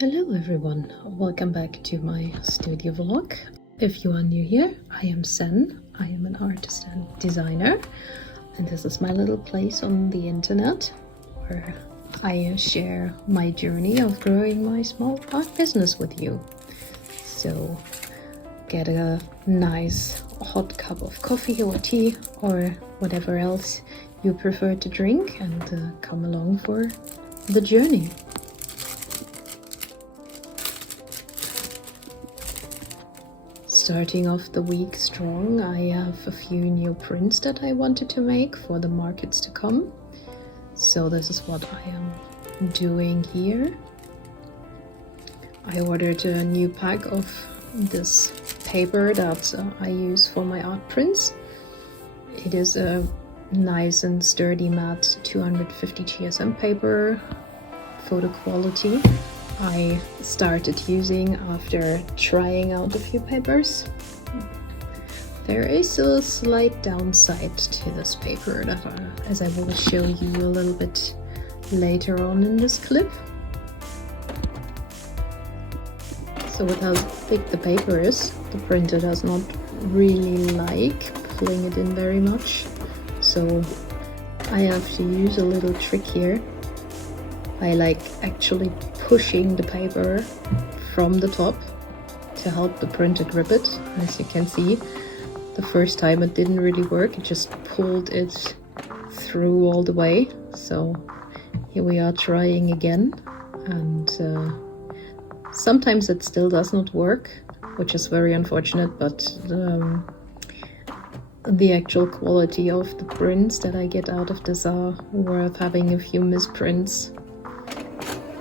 Hello everyone, welcome back to my studio vlog. If you are new here, I am Sen. I am an artist and designer, and this is my little place on the internet where I share my journey of growing my small art business with you. So get a nice hot cup of coffee or tea or whatever else you prefer to drink and come along for the journey. Starting off the week strong, I have a few new prints that I wanted to make for the markets to come. So this is what I am doing here. I ordered a new pack of this paper that I use for my art prints. It is a nice and sturdy matte 250 GSM paper, photo quality. I started using after trying out a few papers. There is a slight downside to this paper that as I will show you a little bit later on in this clip. So with how thick the paper is, the printer does not really like pulling it in very much. So I have to use a little trick here. I like actually pushing the paper from the top to help the printer grip it. As you can see, the first time it didn't really work, it just pulled it through all the way. So here we are trying again, and sometimes it still does not work, which is very unfortunate, but the actual quality of the prints that I get out of this are worth having a few misprints,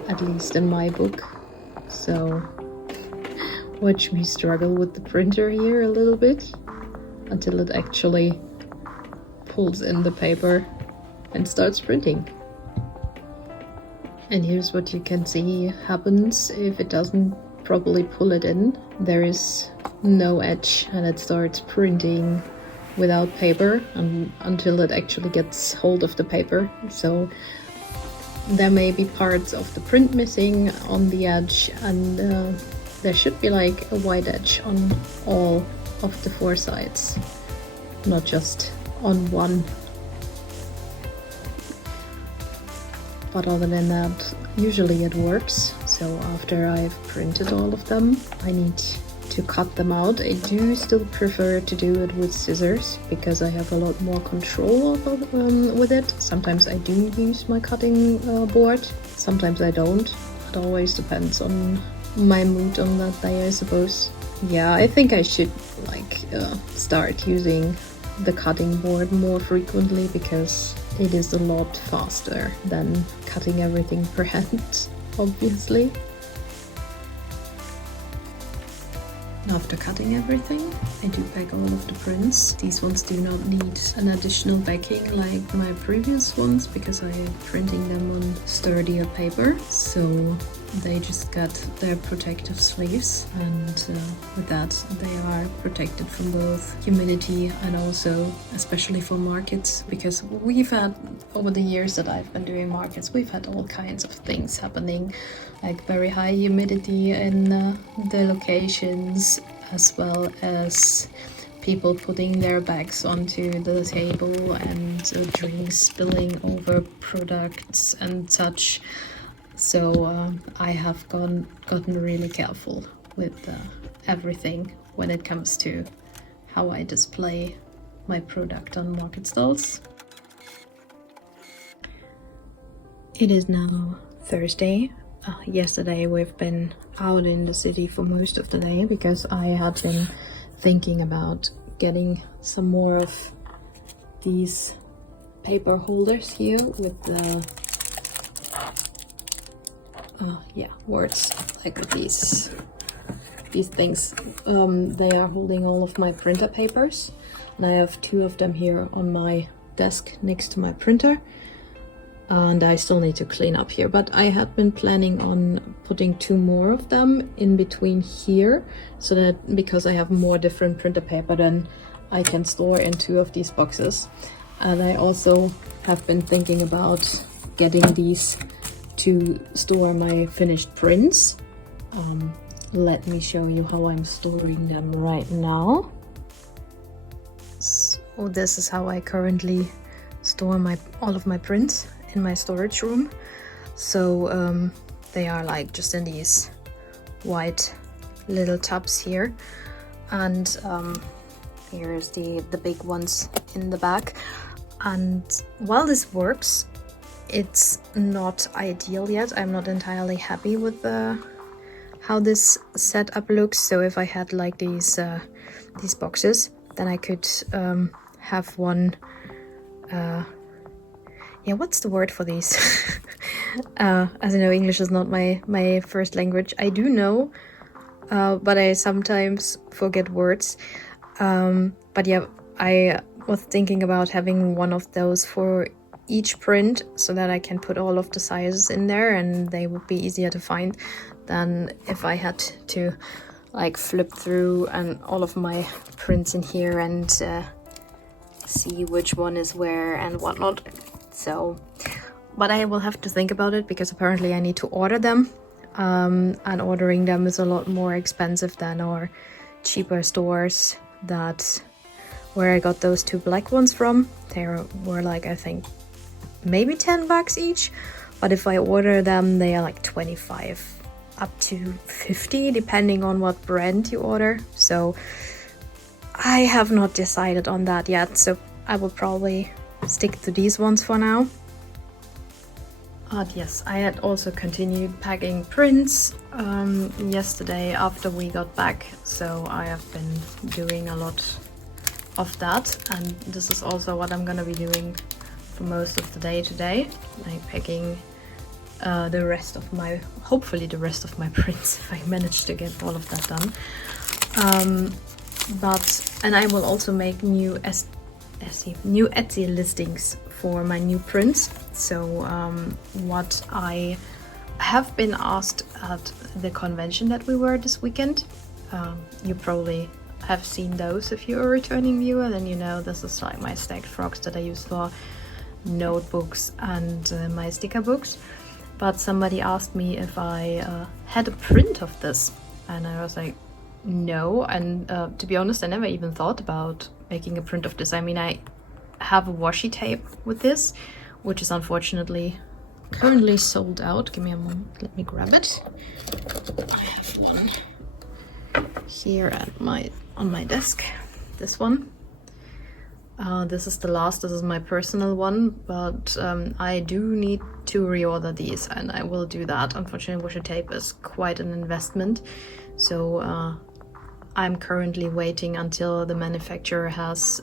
at least in my book. So watch me struggle with the printer here a little bit until it actually pulls in the paper and starts printing. And here's what you can see happens if it doesn't properly pull it in. There is no edge and it starts printing without paper until it actually gets hold of the paper. So there may be parts of the print missing on the edge, and there should be like a white edge on all of the four sides, not just on one. But other than that, usually it works. So after I've printed all of them, I need to cut them out. I do still prefer to do it with scissors because I have a lot more control with it. Sometimes I do use my cutting board, sometimes I don't. It always depends on my mood on that day, I suppose. Yeah, I think I should start using the cutting board more frequently because it is a lot faster than cutting everything per hand, obviously. After cutting everything, I do bag all of the prints. These ones do not need an additional backing like my previous ones because I am printing them on sturdier paper. So they just got their protective sleeves, and with that they are protected from both humidity and also especially for markets, because we've had, over the years that I've been doing markets, we've had all kinds of things happening, like very high humidity in the locations, as well as people putting their bags onto the table and drinks spilling over products and such. So I have gotten really careful with everything when it comes to how I display my product on market stalls. It is now Thursday. Yesterday we've been out in the city for most of the day because I had been thinking about getting some more of these paper holders here with the words like these things. They are holding all of my printer papers, and I have two of them here on my desk next to my printer, and I still need to clean up here, but I had been planning on putting two more of them in between here, so that because I have more different printer paper, then I can store in two of these boxes. And I also have been thinking about getting these to store my finished prints Let me show you how I'm storing them right now. So this is how I currently store all of my prints in my storage room. So they are like just in these white little tubs here, and here's the big ones in the back. And while this works, it's not ideal yet. I'm not entirely happy with how this setup looks. So if I had like these boxes, then I could have one. Yeah, what's the word for these? As you know, English is not my first language. I do know, but I sometimes forget words. But yeah, I was thinking about having one of those for each print, so that I can put all of the sizes in there and they would be easier to find than if I had to like flip through and all of my prints in here and see which one is where and whatnot. So, but I will have to think about it, because apparently I need to order them, and ordering them is a lot more expensive than our cheaper stores where I got those two black ones from. They were like, I think maybe 10 bucks each, but if I order them they are like 25 up to 50 depending on what brand you order. So I have not decided on that yet, so I will probably stick to these ones for now. But yes, I had also continued packing prints yesterday after we got back, so I have been doing a lot of that, and this is also what I'm gonna be doing for most of the day today, like packing hopefully the rest of my prints, if I manage to get all of that done. And I will also make new Etsy listings for my new prints. So what I have been asked at the convention that we were this weekend, you probably have seen those if you're a returning viewer, then you know this is like my stacked frocks that I use for notebooks and my sticker books. But somebody asked me if I had a print of this, and I was like, no. And to be honest, I never even thought about making a print of this. I mean, I have a washi tape with this, which is unfortunately currently sold out. Give me a moment, let me grab it. I have one here on my desk, this one. This is the last, this is my personal one, but I do need to reorder these, and I will do that. Unfortunately, washi tape is quite an investment, so I'm currently waiting until the manufacturer has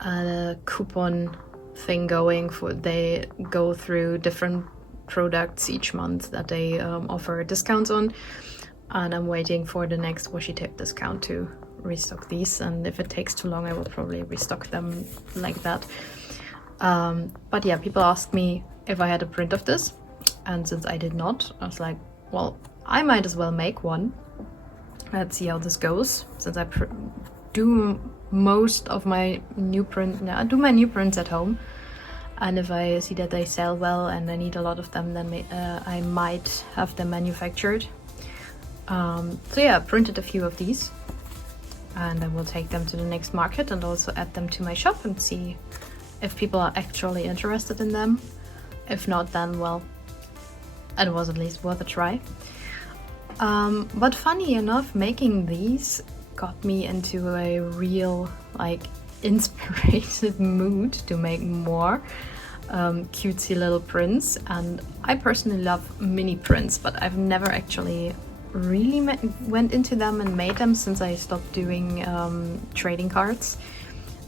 a coupon thing going. They go through different products each month that they offer discounts on, and I'm waiting for the next washi tape discount to restock these, and if it takes too long I will probably restock them like that. But yeah, people asked me if I had a print of this, and since I did not, I was like, well, I might as well make one. Let's see how this goes, since I do most of my new print now. I do my new prints at home, and if I see that they sell well and I need a lot of them, then I might have them manufactured. So yeah, I printed a few of these, and I will take them to the next market and also add them to my shop and see if people are actually interested in them. If not, then well, it was at least worth a try. But funny enough, making these got me into a real like inspired mood to make more cutesy little prints. And I personally love mini prints, but I've never actually really went into them and made them since I stopped doing trading cards.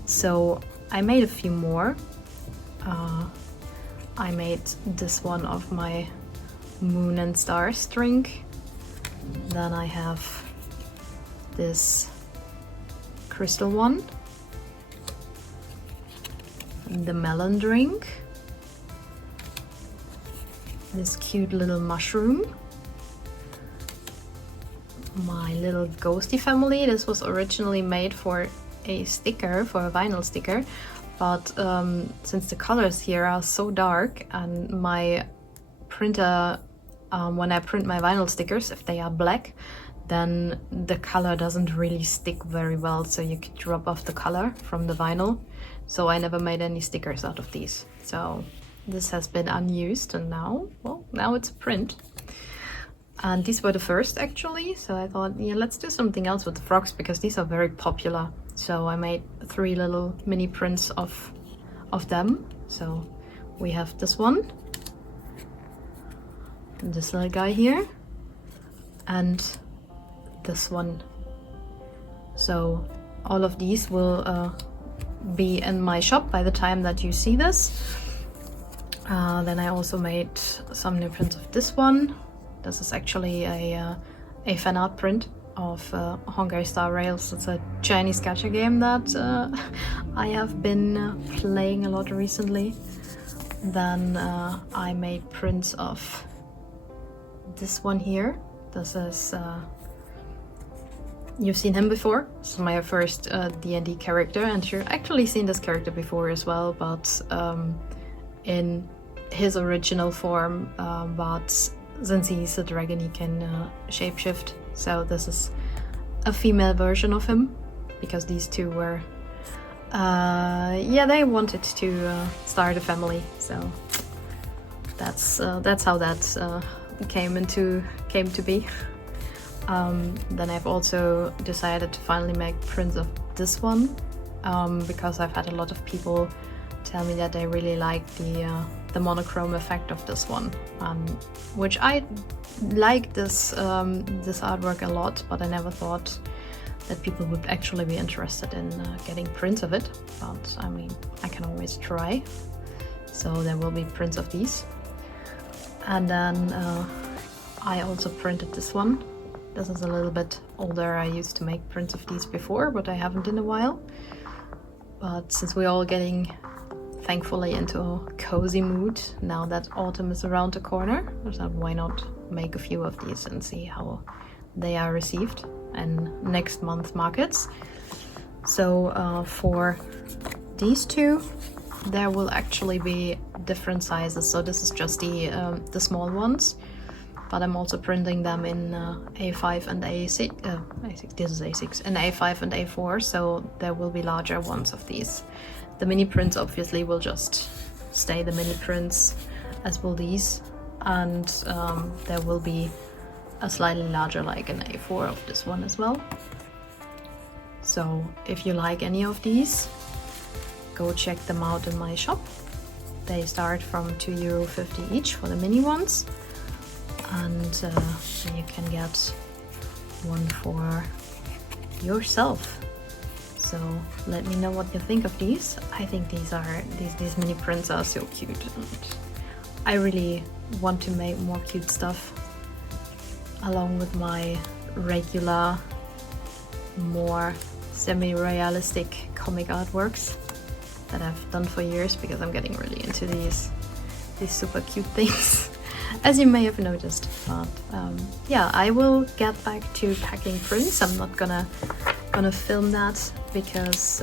So I made a few more. I made this one of my moon and star string. Then I have this crystal one, the melon drink, this cute little mushroom, my little ghosty family. This was originally made for a sticker, for a vinyl sticker, but since the colors here are so dark and my printer when I print my vinyl stickers, if they are black, then the color doesn't really stick very well, so you could drop off the color from the vinyl. So I never made any stickers out of these. So this has been unused, and now, well, now it's a print. And these were the first actually, so I thought, yeah, let's do something else with the frogs because these are very popular. So I made 3 little mini prints of them. So we have this one, this little guy here, and this one. So all of these will be in my shop by the time that you see this. Then I also made some new prints of this one. This is actually a fan art print of Honkai Star Rails. It's a Chinese gacha game that I have been playing a lot recently. Then I made prints of this one here. This is, you've seen him before. This is my first D&D character, and you've actually seen this character before as well, but in his original form, but since he's a dragon he can shapeshift. So this is a female version of him, because these two were, yeah, they wanted to start a family, so that's how that came to be. Then I've also decided to finally make prints of this one, because I've had a lot of people tell me that they really like the monochrome effect of this one, which I like this artwork a lot, but I never thought that people would actually be interested in getting prints of it. But I mean, I can always try. So there will be prints of these. And then I also printed this one. This is a little bit older. I used to make prints of these before, but I haven't in a while. But since we're all getting, thankfully, into a cozy mood now that autumn is around the corner, I thought, why not make a few of these and see how they are received in next month's markets. So for these two, there will actually be different sizes. So this is just the small ones, but I'm also printing them in A5 and A6. This is A6 and A5 and A4. So there will be larger ones of these. The mini prints obviously will just stay the mini prints, as will these, and there will be a slightly larger, like an A4 of this one as well. So if you like any of these, go check them out in my shop. They start from €2.50 each for the mini ones, and you can get one for yourself. So let me know what you think of these. I think these mini prints are so cute, and I really want to make more cute stuff along with my regular, more semi-realistic comic artworks that I've done for years, because I'm getting really into these super cute things, as you may have noticed. But yeah, I will get back to packing prints. I'm not gonna film that because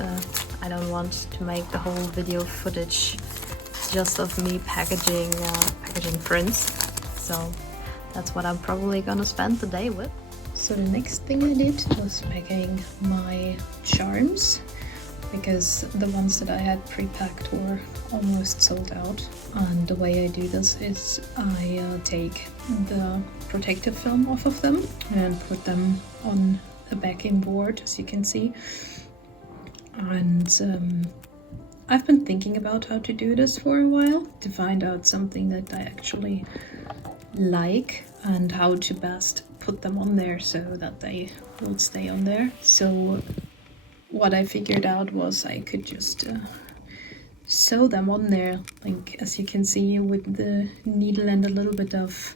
I don't want to make the whole video footage just of me packaging prints. So that's what I'm probably gonna spend the day with. So the next thing I did was packing my charms, because the ones that I had pre-packed were almost sold out. And the way I do this is I take the protective film off of them and put them on a backing board, as you can see. And I've been thinking about how to do this for a while, to find out something that I actually like and how to best put them on there so that they will stay on there. So what I figured out was I could just sew them on there, like as you can see, with the needle and a little bit of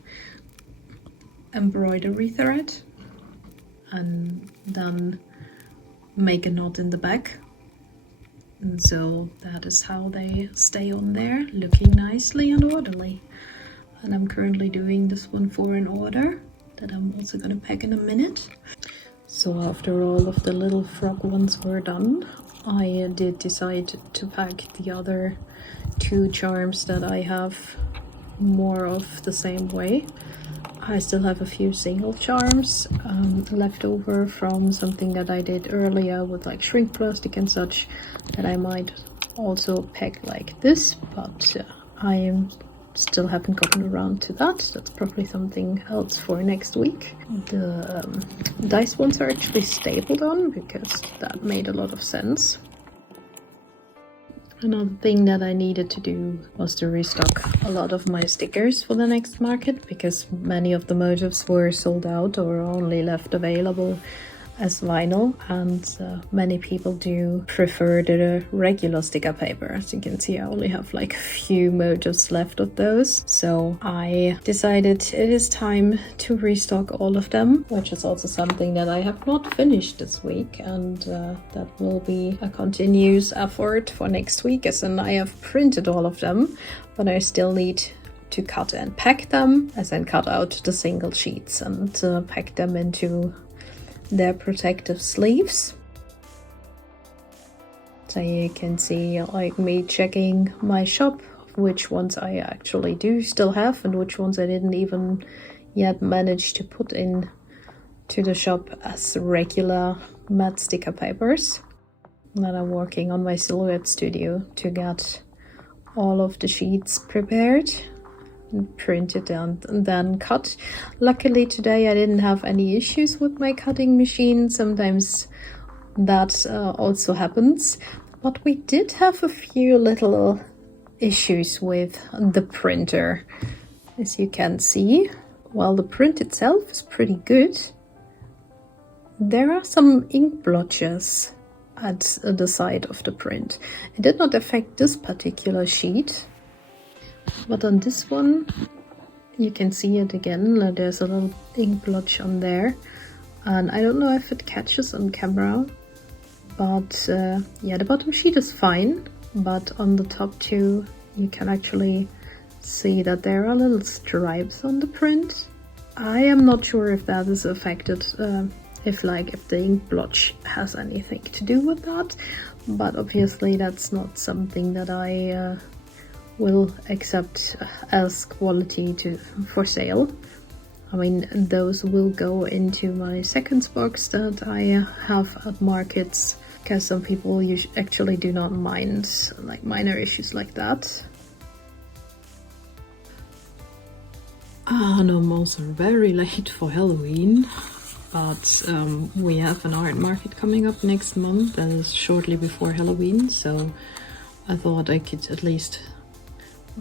embroidery thread, and then make a knot in the back. And so that is how they stay on there, looking nicely and orderly. And I'm currently doing this one for an order that I'm also gonna pack in a minute. So after all of the little frog ones were done, I did decide to pack the other two charms that I have more of the same way. I still have a few single charms left over from something that I did earlier with like shrink plastic and such, that I might also pack like this, but I still haven't gotten around to that. That's probably something else for next week. The dice ones are actually stapled on because that made a lot of sense. Another thing that I needed to do was to restock a lot of my stickers for the next market, because many of the motifs were sold out or only left available as vinyl, and many people do prefer the regular sticker paper. As you can see, I only have like a few motifs left of those, so I decided it is time to restock all of them, which is also something that I have not finished this week, and that will be a continuous effort for next week, as in I have printed all of them, but I still need to cut and pack them, as in cut out the single sheets and pack them into their protective sleeves. So you can see like me checking my shop, which ones I actually do still have and which ones I didn't even yet manage to put in to the shop as regular matte sticker papers. Then I'm working on my silhouette studio to get all of the sheets prepared, printed and then cut. Luckily today I didn't have any issues with my cutting machine. Sometimes that also happens, but we did have a few little issues with the printer. As you can see, while the print itself is pretty good, there are some ink blotches at the side of the print. It did not affect this particular sheet, but on this one, you can see it again. There's a little ink blotch on there, and I don't know if it catches on camera, but yeah, the bottom sheet is fine, but on the top two, you can actually see that there are little stripes on the print. I am not sure if that is affected, if the ink blotch has anything to do with that, but obviously that's not something that I will accept as quality for sale. I mean, those will go into my seconds box that I have at markets, because some people actually do not mind like minor issues like that. And I'm also very late for Halloween, but we have an art market coming up next month that is shortly before Halloween, so I thought I could at least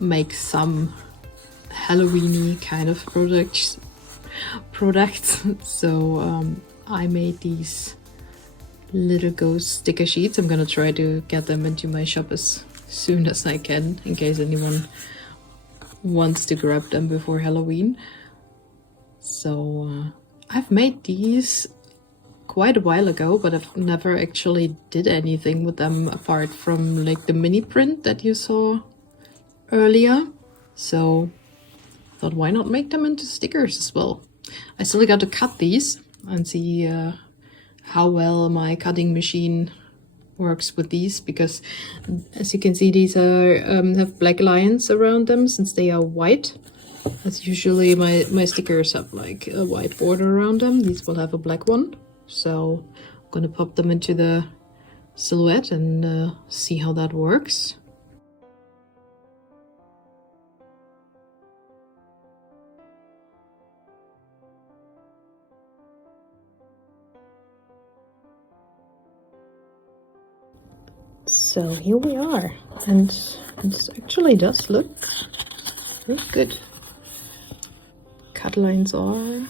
make some Halloween-y kind of products. So I made these little ghost sticker sheets. I'm gonna try to get them into my shop as soon as I can, in case anyone wants to grab them before Halloween. So I've made these quite a while ago, but I've never actually did anything with them apart from like the mini print that you saw earlier. So I thought, why not make them into stickers as well? I still got to cut these and see how well my cutting machine works with these, because as you can see, these are have black lines around them since they are white. As usually my stickers have like a white border around them. These will have a black one. So I'm gonna pop them into the silhouette and see how that works. So here we are, and this actually does look very good. Cut lines are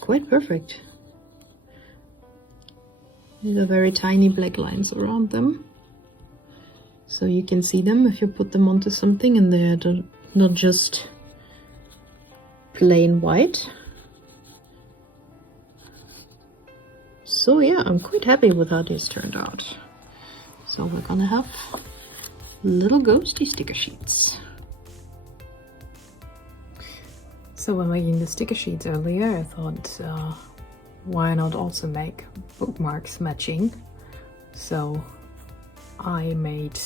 quite perfect. These are very tiny black lines around them, so you can see them if you put them onto something, and they're not just plain white. So yeah, I'm quite happy with how these turned out. So we're gonna have little ghosty sticker sheets. So when making the sticker sheets earlier, I thought, why not also make bookmarks matching? So I made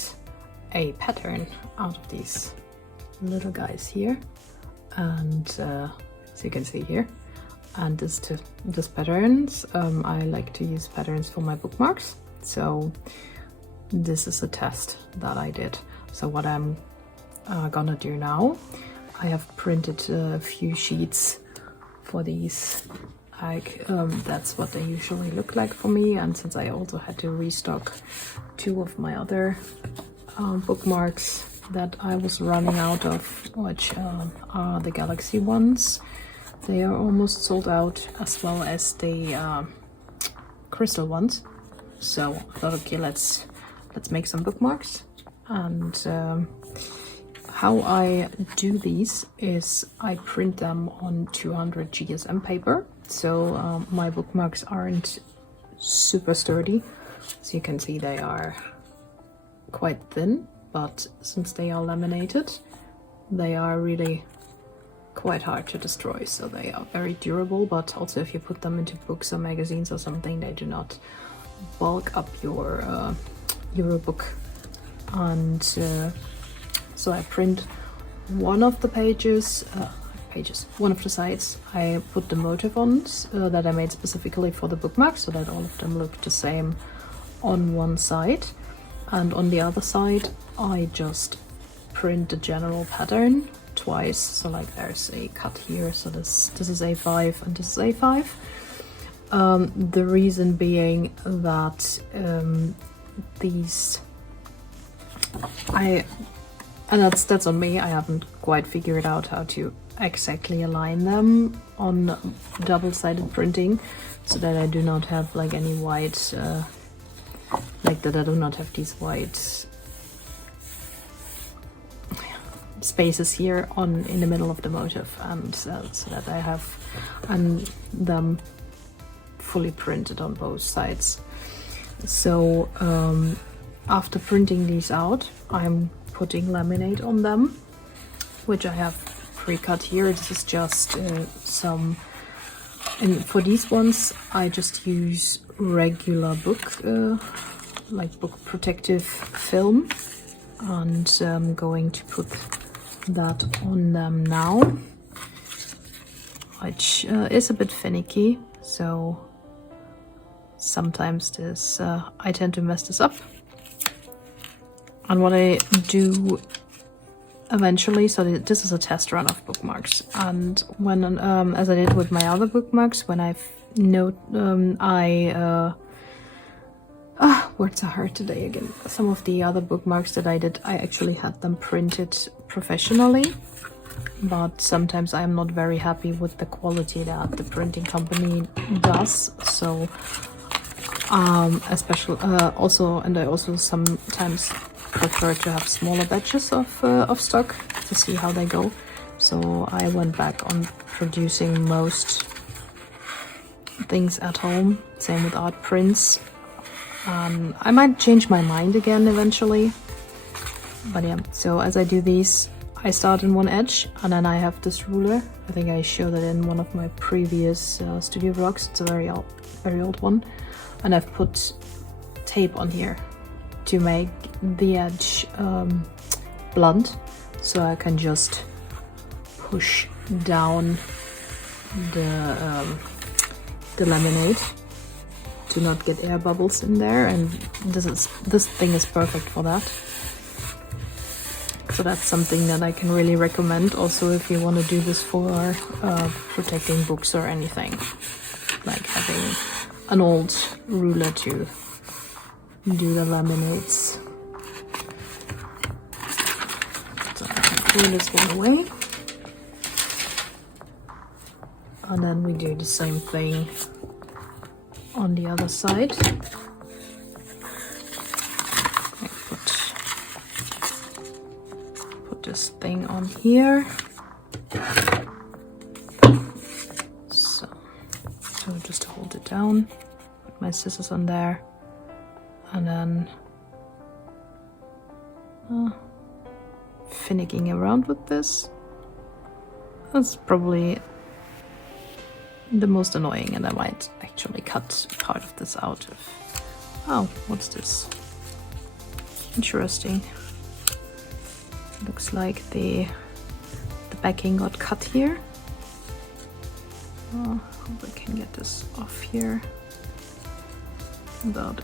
a pattern out of these little guys here. and as you can see here, and this patterns. I like to use patterns for my bookmarks, so this is a test that I did. So what I'm gonna do now, I have printed a few sheets for these. Like that's what they usually look like for me, and since I also had to restock 2 of my other bookmarks that I was running out of, which are the Galaxy ones. They are almost sold out, as well as the crystal ones. So I thought, okay, let's make some bookmarks. And how I do these is I print them on 200 GSM paper. So my bookmarks aren't super sturdy. So you can see they are quite thin, but since they are laminated, they are really quite hard to destroy. So they are very durable, but also if you put them into books or magazines or something, they do not bulk up your book. And so I print one of the one of the sides. I put the motif on that I made specifically for the bookmark, so that all of them look the same on one side, and on the other side I just print the general pattern twice. So like there's a cut here, so this is A5 and this is A5. The reason being that these and that's on me. I haven't quite figured out how to exactly align them on double-sided printing, so that I do not have like any white, like that I do not have these white spaces here in the middle of the motif, and so that I have them fully printed on both sides. So after printing these out, I'm putting laminate on them, which I have pre-cut here. This is just some, and for these ones I just use regular book protective film, and I'm going to put that on them now, which is a bit finicky, so sometimes this I tend to mess this up. And what I do eventually, so this is a test run of bookmarks, and when as I did with my other bookmarks, when words are hard today again. Some of the other bookmarks that I did, I actually had them printed professionally, but sometimes I'm not very happy with the quality that the printing company does. So especially also, and I also sometimes prefer to have smaller batches of stock to see how they go. So I went back on producing most things at home. Same with art prints. I might change my mind again eventually, but yeah. So as I do these, I start in one edge, and then I have this ruler. I think I showed it in one of my previous studio vlogs. It's a very old one, and I've put tape on here to make the edge blunt, so I can just push down the laminate to not get air bubbles in there, and this thing is perfect for that. So that's something that I can really recommend also if you want to do this for protecting books or anything, like having an old ruler to do the laminates. So I can throw this one away, and then we do the same thing on the other side. I put this thing on here. So just to hold it down, put my scissors on there, and then finicking around with this. That's probably the most annoying, and I might actually cut part of this out. Oh, what's this? Interesting. Looks like the backing got cut here. Hope I can get this off here without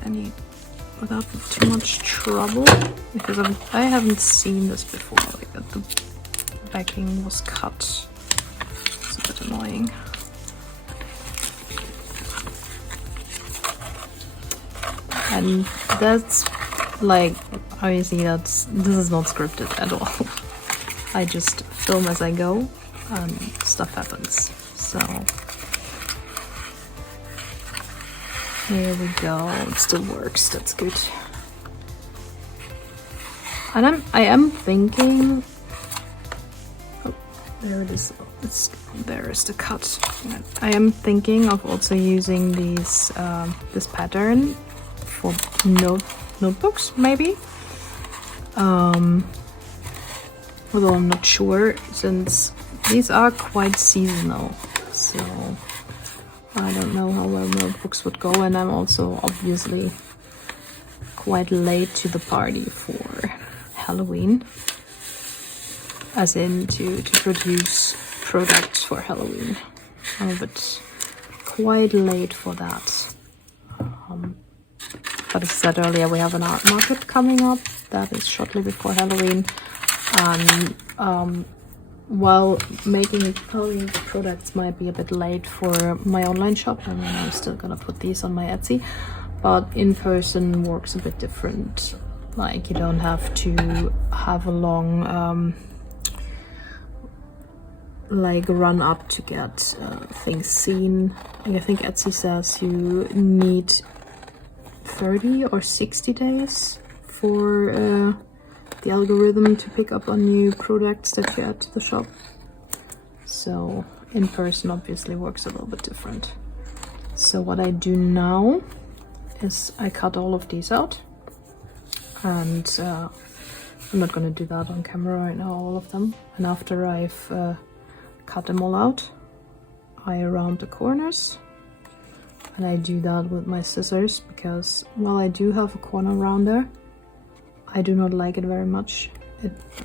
too much trouble, because I haven't seen this before, like that the backing was cut. It's a bit annoying. And that's like, obviously this is not scripted at all. I just film as I go and stuff happens. So here we go. It still works, that's good. And I am thinking, oh, there it is. There is the cut. I am thinking of also using these this pattern for notebooks, maybe. Although I'm not sure, since these are quite seasonal, so I don't know how well notebooks would go, and I'm also obviously quite late to the party for Halloween, as in to produce products for Halloween. I'm a bit quite late for that. But as I said earlier, we have an art market coming up that is shortly before Halloween, and while making Halloween products might be a bit late for my online shop, and I'm still gonna put these on my Etsy, but in person works a bit different. Like, you don't have to have a long like run up to get things seen. I think Etsy says you need 30 or 60 days for the algorithm to pick up on new products that get to the shop. So in person obviously works a little bit different. So what I do now is I cut all of these out, and I'm not going to do that on camera right now, all of them. And after I've cut them all out, I round the corners, and I do that with my scissors because while I do have a corner rounder, I do not like it very much.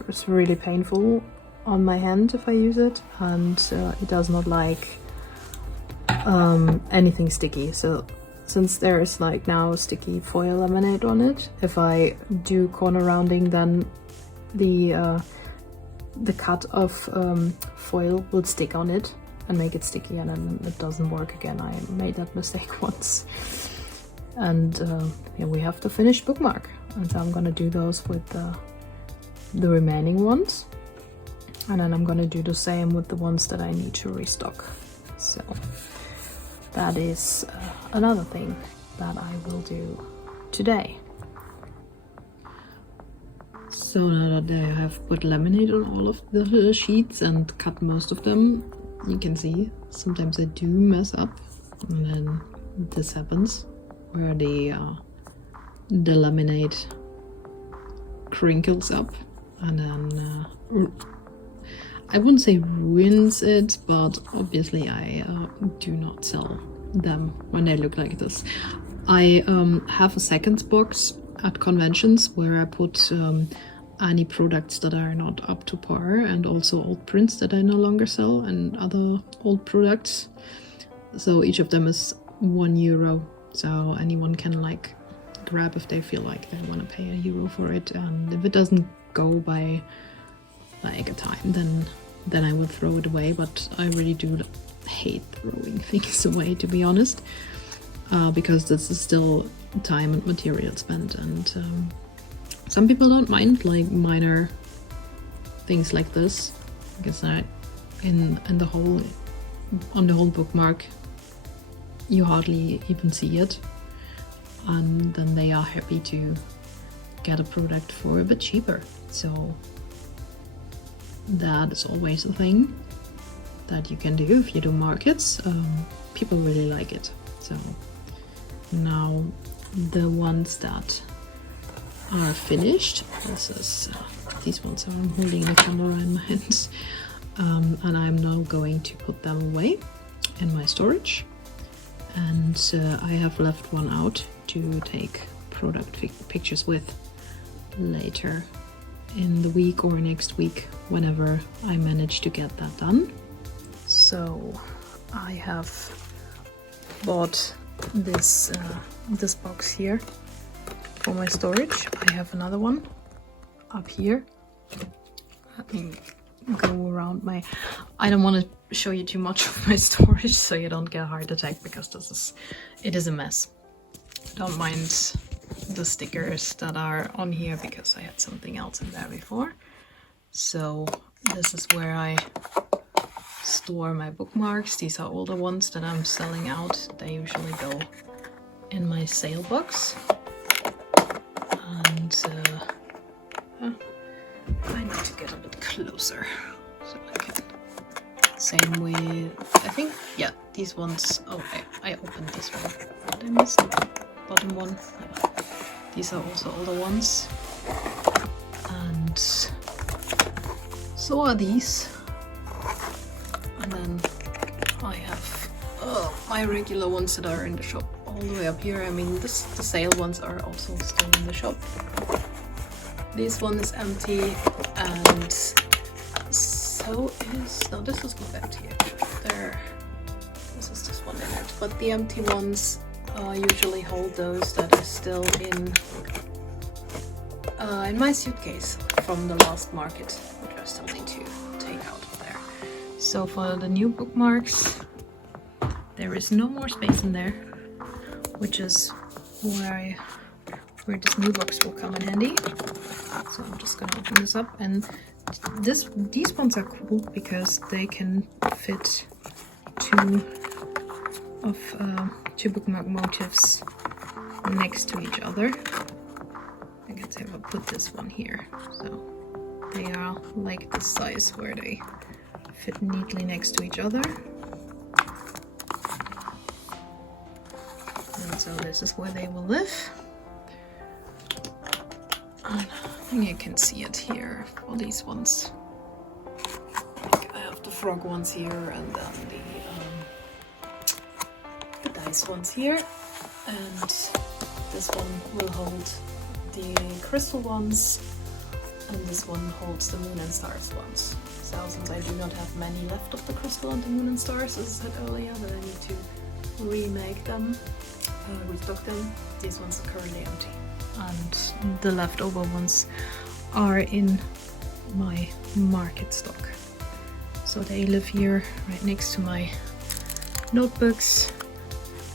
It's really painful on my hand if I use it, and it does not like anything sticky. So since there is like now sticky foil laminate on it, if I do corner rounding, then the cut of foil will stick on it and make it sticky, and then it doesn't work again. I made that mistake once. And yeah, we have the finished bookmark, and so I'm gonna do those with the remaining ones, and then I'm gonna do the same with the ones that I need to restock. So that is another thing that I will do today. So now that I have put laminate on all of the sheets and cut most of them, you can see sometimes I do mess up, and then this happens where the laminate crinkles up, and then I wouldn't say ruins it, but obviously I do not sell them when they look like this. I have a second box at conventions where I put any products that are not up to par, and also old prints that I no longer sell and other old products. So each of them is €1, so anyone can like grab if they feel like they want to pay €1 for it. And if it doesn't go by like a time, then I will throw it away. But I really do hate throwing things away, to be honest, because this is still time and material spent, and some people don't mind like minor things like this, because on the whole bookmark you hardly even see it, and then they are happy to get a product for a bit cheaper. So that is always a thing that you can do if you do markets. People really like it. So now the ones that are finished, these ones are, I'm holding the camera in my hands, and I'm now going to put them away in my storage, and I have left one out to take product pictures with later in the week or next week, whenever I manage to get that done. So I have bought this this box here for my storage. I have another one up here. Let me go around my... I don't want to show you too much of my storage so you don't get a heart attack, because it is a mess. Don't mind the stickers that are on here because I had something else in there before. So this is where I store my bookmarks. These are older ones that I'm selling out. They usually go in my sale box. And I need to get a bit closer so I can... Same with, I think, yeah, these ones. Oh, I opened this one. Did I miss the bottom one? Yeah. These are also older ones. And so are these. And then I have my regular ones that are in the shop all the way up here. I mean, the sale ones are also still in the shop. This one is empty, and so is... No, this is not empty actually. This is just one in it. But the empty ones usually hold those that are still in my suitcase from the last market, which I still need to take out of there. So for the new bookmarks, there is no more space in there, which is where this new box will come in handy. So I'm just gonna open this up, and these ones are cool because they can fit two bookmark motifs next to each other. I can say I'll put this one here. So they are like the size where they fit neatly next to each other. And so this is where they will live. And I think you can see it here for these ones. I have the frog ones here, and then the dice ones here. And this one will hold the crystal ones, and this one holds the moon and stars ones. So since I do not have many left of the crystal and the moon and stars, as I said earlier, that I need to remake them, restock them. These ones are currently empty. And the leftover ones are in my market stock. So they live here right next to my notebooks,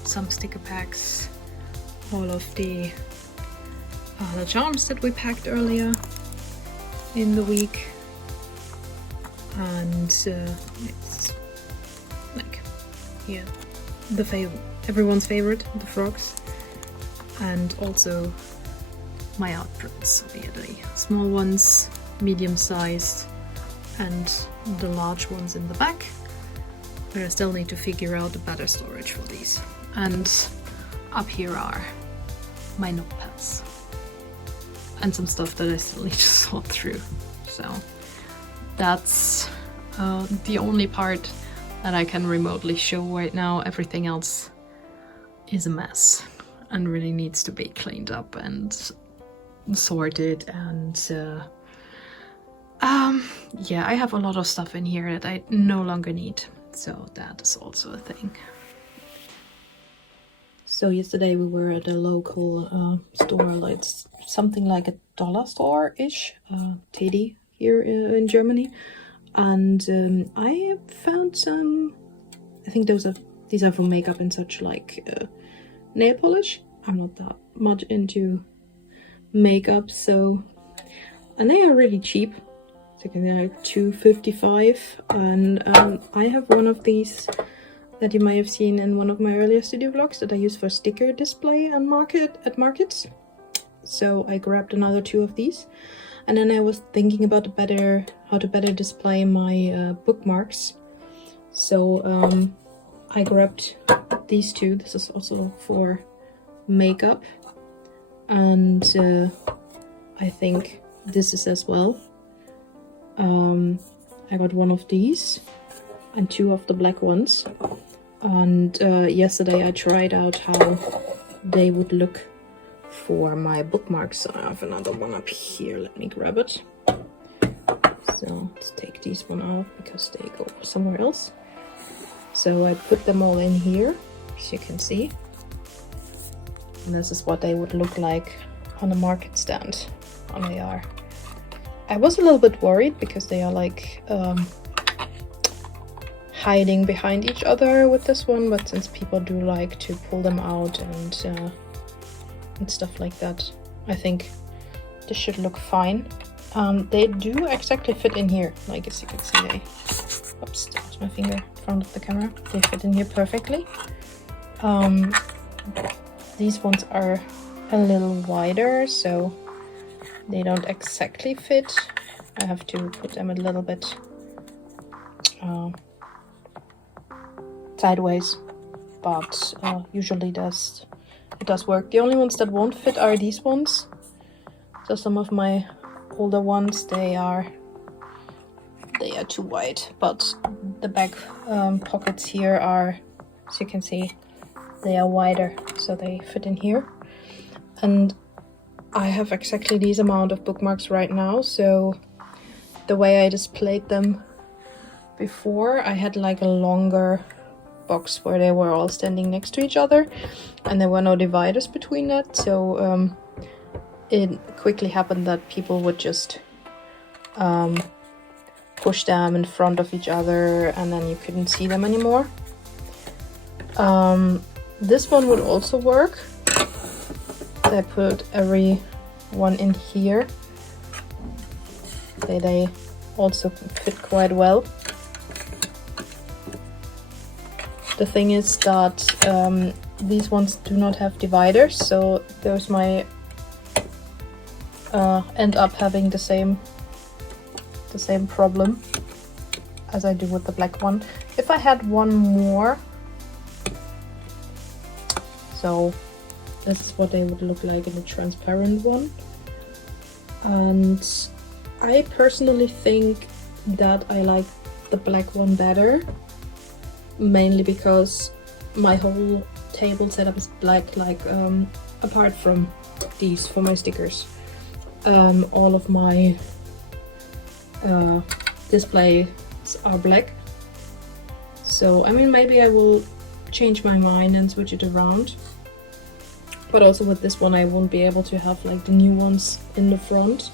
some sticker packs, all of the charms that we packed earlier in the week, and it's like, yeah, everyone's favorite, the frogs, and also my art prints, be it the small ones, medium-sized, and the large ones in the back. But I still need to figure out a better storage for these. And up here are my notepads and some stuff that I still need to sort through. So that's the only part that I can remotely show right now. Everything else is a mess and really needs to be cleaned up and sorted, and yeah, I have a lot of stuff in here that I no longer need, so that is also a thing. So yesterday we were at a local store, like something like a dollar store-ish, Chatty here in Germany, and I found some, I think these are for makeup and such, like nail polish. I'm not that much into makeup, so, and they are really cheap. I think they're like $2.55, and I have one of these that you might have seen in one of my earlier studio vlogs that I use for sticker display and at markets. So I grabbed another 2 of these, and then I was thinking about how to better display my bookmarks. So I grabbed these 2. This is also for makeup, and I think this is as well. I got one of these and 2 of the black ones, and yesterday I tried out how they would look for my bookmarks. I have another one up here, let me grab it. So let's take these one out because they go somewhere else. So I put them all in here, as you can see. And this is what they would look like on a market stand on AR. I was a little bit worried because they are like hiding behind each other with this one, but since people do like to pull them out and stuff like that, I think this should look fine. They do exactly fit in here, like as you can see. They, oops, that was my finger in front of the camera. They fit in here perfectly. These ones are a little wider, so they don't exactly fit. I have to put them a little bit sideways, but usually it does work. The only ones that won't fit are these ones. So some of my older ones, they are too wide, but the back pockets here are, as you can see, they are wider, so they fit in here. And I have exactly these amount of bookmarks right now, so the way I displayed them before, I had like a longer box where they were all standing next to each other and there were no dividers between that, so it quickly happened that people would just push them in front of each other and then you couldn't see them anymore. This one would also work. I put every one in here. They also fit quite well. The thing is that these ones do not have dividers, so those might end up having the same problem as I do with the black one. If I had one more, so this is what they would look like in the transparent one. And I personally think that I like the black one better, mainly because my whole table setup is black, like apart from these for my stickers. All of my displays are black. So I mean, maybe I will change my mind and switch it around. But also with this one I won't be able to have like the new ones in the front,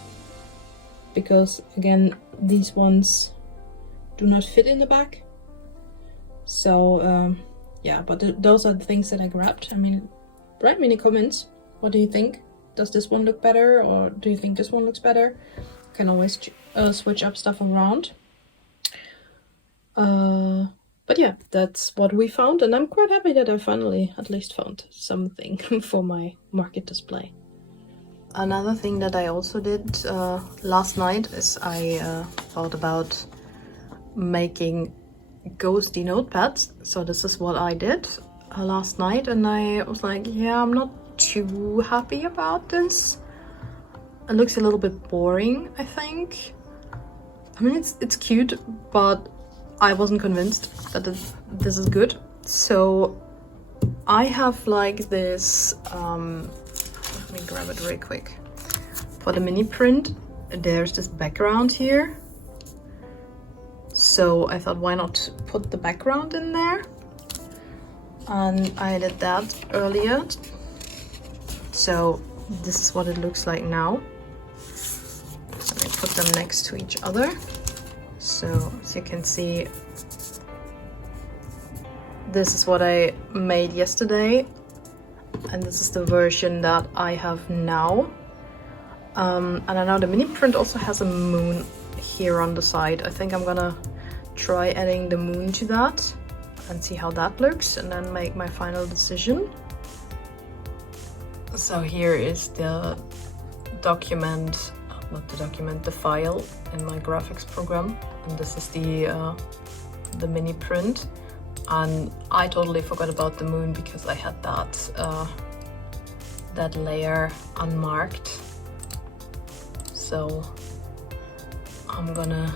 because again these ones do not fit in the back. So yeah, but those are the things that I grabbed. I mean, write me in the comments, what do you think? Does this one look better, or do you think this one looks better? You can always switch up stuff around. But yeah, that's what we found, and I'm quite happy that I finally at least found something for my market display. Another thing that I also did last night is I thought about making ghosty notepads. So this is what I did last night, and I was like, yeah, I'm not too happy about this. It looks a little bit boring, I think. I mean, it's cute, but I wasn't convinced that this is good. So I have like this, let me grab it real quick. For the mini print, there's this background here. So I thought, why not put the background in there? And I did that earlier. So this is what it looks like now. Let me put them next to each other. So as you can see, this is what I made yesterday, and this is the version that I have now. And I know the mini print also has a moon here on the side. I think I'm gonna try adding the moon to that and see how that looks, and then make my final decision. So here is the document, not the document, the file in my graphics program, and this is the mini print. And I totally forgot about the moon because I had that layer unmarked. So I'm gonna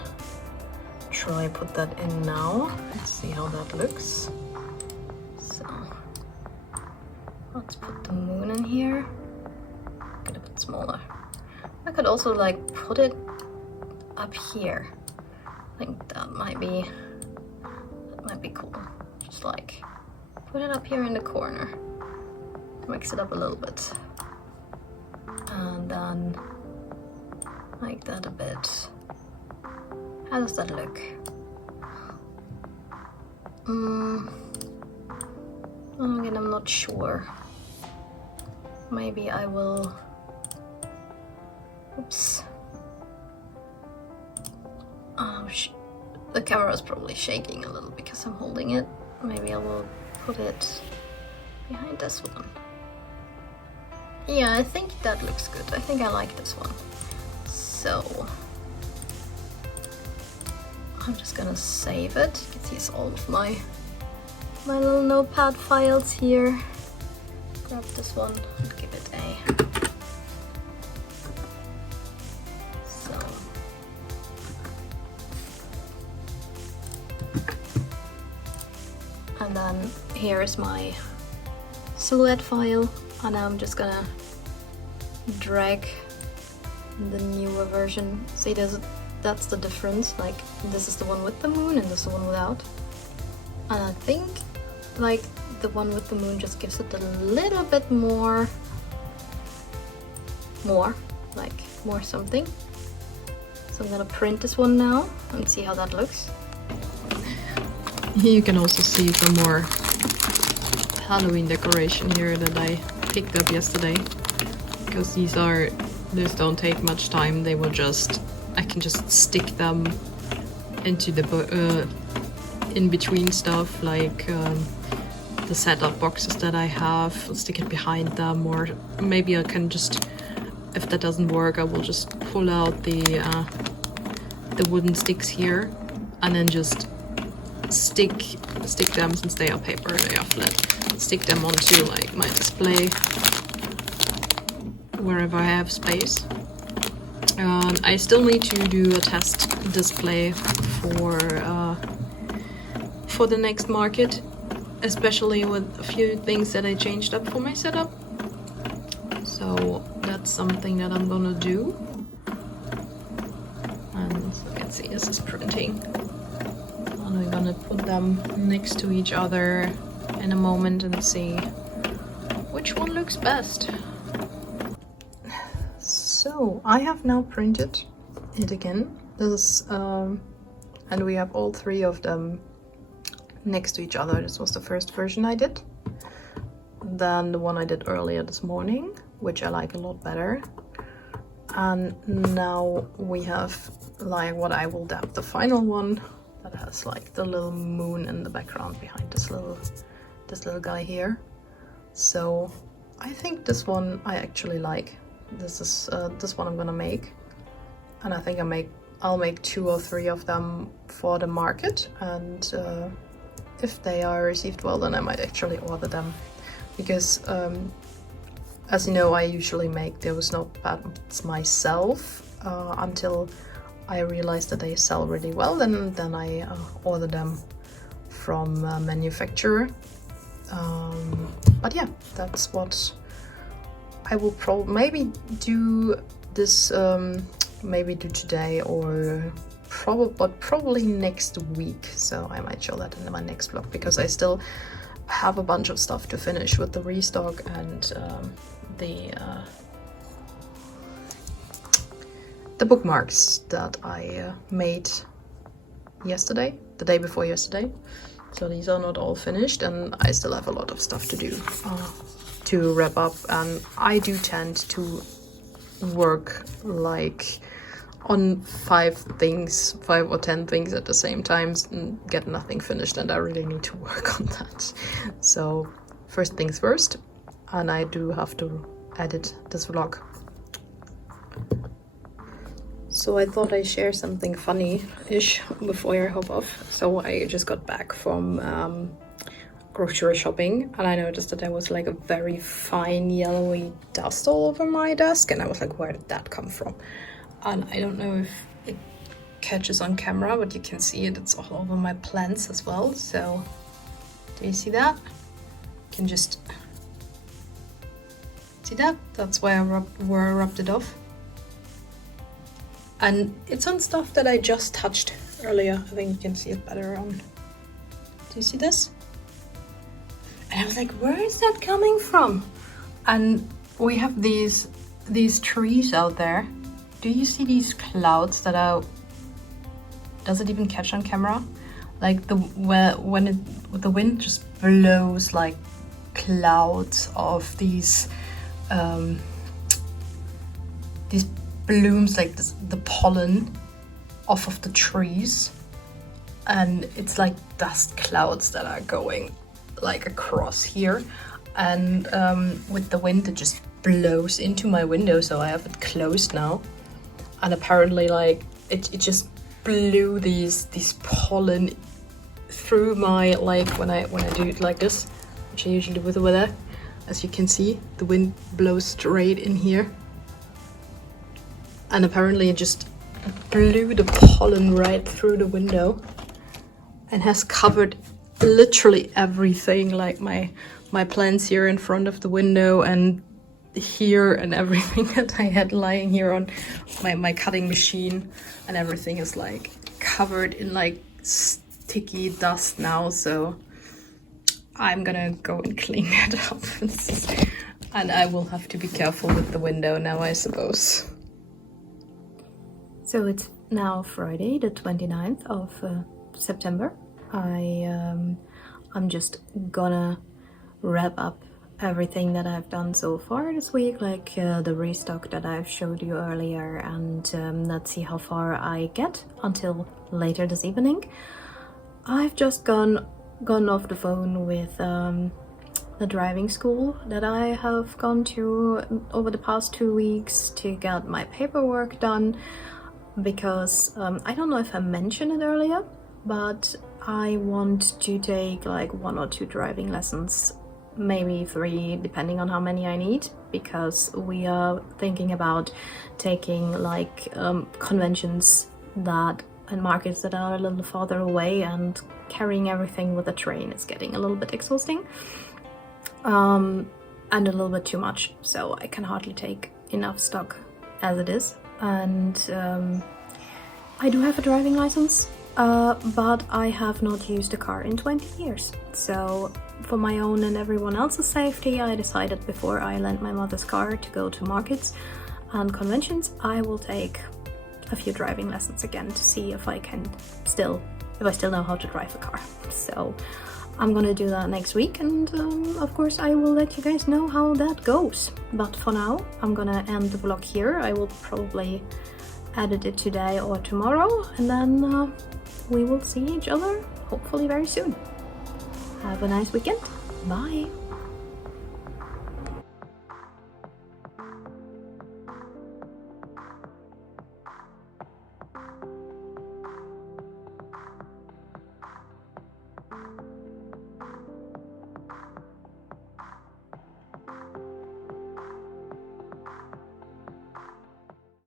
try put that in now. Let's see how that looks. So let's put the moon in here. Get a bit smaller. I could also like put it up here. I think that might be cool. Just like put it up here in the corner, mix it up a little bit, and then like that a bit. How does that look? Again, I'm not sure. Maybe I will. Oops. The camera is probably shaking a little because I'm holding it. Maybe I will put it behind this one. Yeah, I think that looks good. I think I like this one. So I'm just gonna save it. You can see all of my little notepad files here. Grab this one and give it a and then here is my silhouette file, and I'm just gonna drag the newer version. See, that's the difference. Like, this is the one with the moon and this is the one without. And I think like the one with the moon just gives it a little bit more something. So I'm gonna print this one now and see how that looks. You can also see some more Halloween decoration here that I picked up yesterday, because these don't take much time. They will I can just stick them into the in between stuff, like the setup boxes that I have. I'll stick it behind them, or maybe I can just, if that doesn't work, I will just pull out the wooden sticks here and then just stick them, since they are paper, they are flat, stick them onto like my display wherever I have space. I still need to do a test display for the next market, especially with a few things that I changed up for my setup. So that's something that I'm gonna do. And as you can see, this is printing. And I'm gonna put them next to each other in a moment and see which one looks best. So I have now printed it again. This is, and we have all three of them next to each other. This was the first version I did. Then the one I did earlier this morning, which I like a lot better. And now we have like what I will dab the final one, that has like the little moon in the background behind this little guy here. So I think this one I actually like. This is this one I'm gonna make, and I think I'll make 2 or 3 of them for the market, and if they are received well, then I might actually order them, because as you know, I usually make those notepads myself until I realize that they sell really well, then I order them from a manufacturer. But yeah, that's what I will maybe do this, maybe do today, or probably next week. So I might show that in my next vlog, because I still have a bunch of stuff to finish with the restock and the bookmarks that I made yesterday, the day before yesterday. So these are not all finished, and I still have a lot of stuff to do to wrap up. And I do tend to work like on 5 or 10 things at the same time and get nothing finished, and I really need to work on that. So first things first, and I do have to edit this vlog. So I thought I'd share something funny-ish before I hop off. So I just got back from grocery shopping, and I noticed that there was like a very fine yellowy dust all over my desk, and I was like, where did that come from? And I don't know if it catches on camera, but you can see it. It's all over my plants as well. So do you see that? You can just see that? That's where I rubbed it off. And it's on stuff that I just touched earlier. I think you can see it better on. Do you see this? And I was like, where is that coming from? And we have these trees out there. Do you see these clouds that are... Does it even catch on camera? Like the wind just blows like clouds of these blooms, like the pollen off of the trees, and it's like dust clouds that are going like across here, and with the wind it just blows into my window, so I have it closed now. And apparently like it just blew these pollen through my, like when I do it like this, which I usually do with the weather. As you can see, the wind blows straight in here, and apparently it just blew the pollen right through the window and has covered literally everything, like my plants here in front of the window and here, and everything that I had lying here on my cutting machine, and everything is like covered in like sticky dust now, so I'm gonna go and clean it up. And I will have to be careful with the window now, I suppose. So it's now Friday, the 29th of September. I'm just gonna wrap up everything that I've done so far this week, like the restock that I've showed you earlier, and let's see how far I get until later this evening. I've just gone off the phone with the driving school that I have gone to over the past 2 weeks to get my paperwork done, because I don't know if I mentioned it earlier, but I want to take like 1 or 2 driving lessons, maybe 3 depending on how many I need, because we are thinking about taking like conventions that and markets that are a little farther away, and carrying everything with a train is getting a little bit exhausting and a little bit too much, so I can hardly take enough stock as it is. And I do have a driving license, but I have not used a car in 20 years, so for my own and everyone else's safety, I decided before I lent my mother's car to go to markets and conventions, I will take a few driving lessons again to see if I still know how to drive a car. So I'm gonna do that next week, and of course I will let you guys know how that goes. But for now, I'm gonna end the vlog here. I will probably edit it today or tomorrow, and then we will see each other hopefully very soon. Have a nice weekend. Bye!